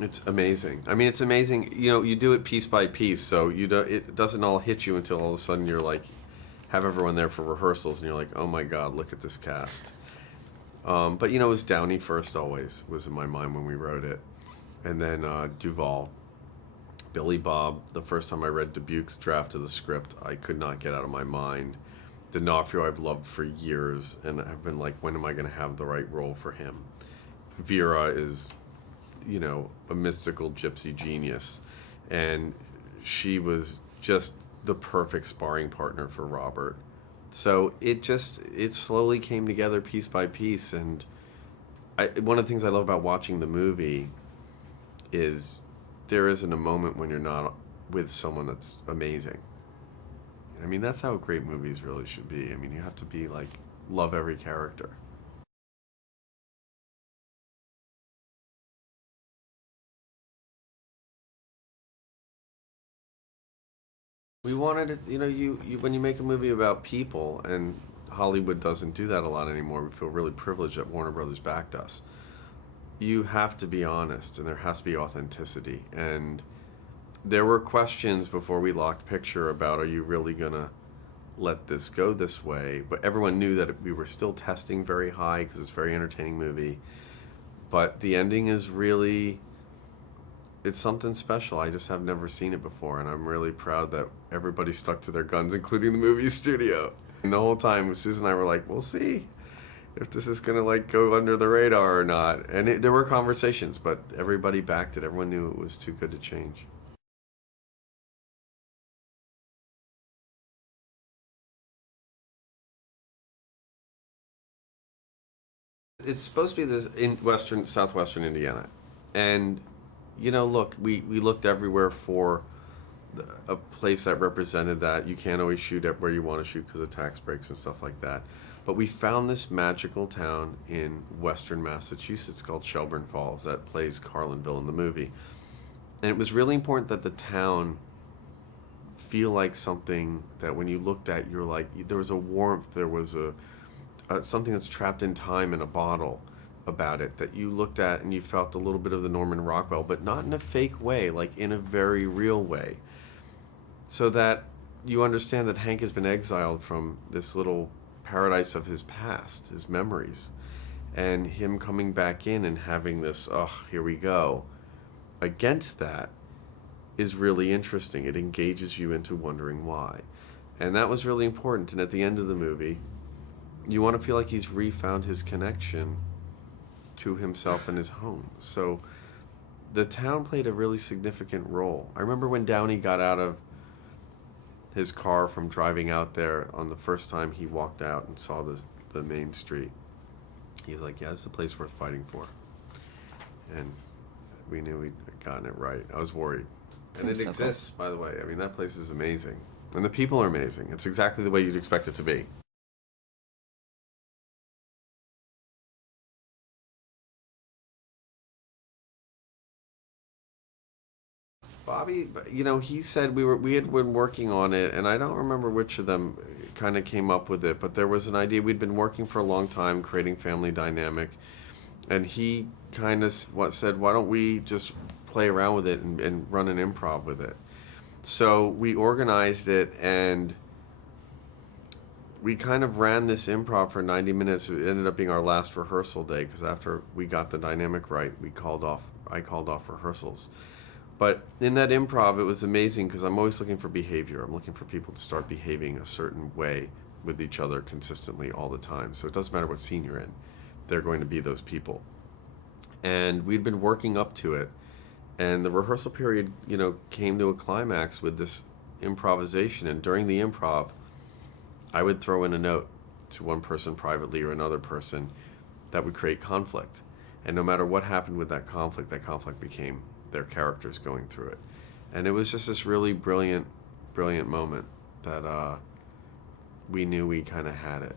It's amazing. I mean, it's amazing. You know, you do it piece by piece, so it doesn't all hit you until all of a sudden you're like, have everyone there for rehearsals, and you're like, oh my God, look at this cast. But you know, it was Downey first always was in my mind when we wrote it, and then Duvall, Billy Bob. The first time I read Dubuque's draft of the script, I could not get out of my mind. D'Onofrio I've loved for years, and I've been like, when am I going to have the right role for him? Vera is, you know, a mystical gypsy genius, and she was just the perfect sparring partner for Robert. So it slowly came together piece by piece, and one of the things I love about watching the movie is there isn't a moment when you're not with someone that's amazing. I mean, that's how great movies really should be. I mean, you have to be like, love every character. We wanted it, you know, you when you make a movie about people, and Hollywood doesn't do that a lot anymore. We feel really privileged that Warner Brothers backed us. You have to be honest, and there has to be authenticity. And there were questions before we locked picture about, are you really gonna let this go this way? But everyone knew that we were still testing very high because it's a very entertaining movie. But the ending is really, it's something special. I just have never seen it before, and I'm really proud that everybody stuck to their guns, including the movie studio. And the whole time, Susan and I were like, we'll see if this is gonna like go under the radar or not. And there were conversations, but everybody backed it. Everyone knew it was too good to change. It's supposed to be this in southwestern Indiana, and you know, look, we looked everywhere for a place that represented that. You can't always shoot at where you want to shoot because of tax breaks and stuff like that. But we found this magical town in western Massachusetts called Shelburne Falls that plays Carlinville in the movie. And it was really important that the town feel like something that when you looked at, you're like, there was a warmth, there was something that's trapped in time in a bottle about it that you looked at and you felt a little bit of the Norman Rockwell, but not in a fake way, like in a very real way. So that you understand that Hank has been exiled from this little paradise of his past, his memories, and him coming back in and having this, oh, here we go, against that is really interesting. It engages you into wondering why. And that was really important. And at the end of the movie, you want to feel like he's refound his connection to himself and his home. So the town played a really significant role. I remember when Downey got out of his car from driving out there on the first time he walked out and saw the main street. He was like, yeah, it's a place worth fighting for. And we knew we'd gotten it right. I was worried. And it exists, by the way. I mean, that place is amazing. And the people are amazing. It's exactly the way you'd expect it to be. Bobby, you know, he said we had been working on it, and I don't remember which of them kind of came up with it, but there was an idea we'd been working for a long time, creating family dynamic, and he kind of said, why don't we just play around with it and run an improv with it? So we organized it, and we kind of ran this improv for 90 minutes. It ended up being our last rehearsal day, because after we got the dynamic right, I called off rehearsals. But in that improv, it was amazing because I'm always looking for behavior. I'm looking for people to start behaving a certain way with each other consistently all the time. So it doesn't matter what scene you're in. They're going to be those people. And we'd been working up to it. And the rehearsal period, you know, came to a climax with this improvisation. And during the improv, I would throw in a note to one person privately or another person that would create conflict. And no matter what happened with that conflict became their characters going through it. And it was just this really brilliant moment that we knew we kind of had it.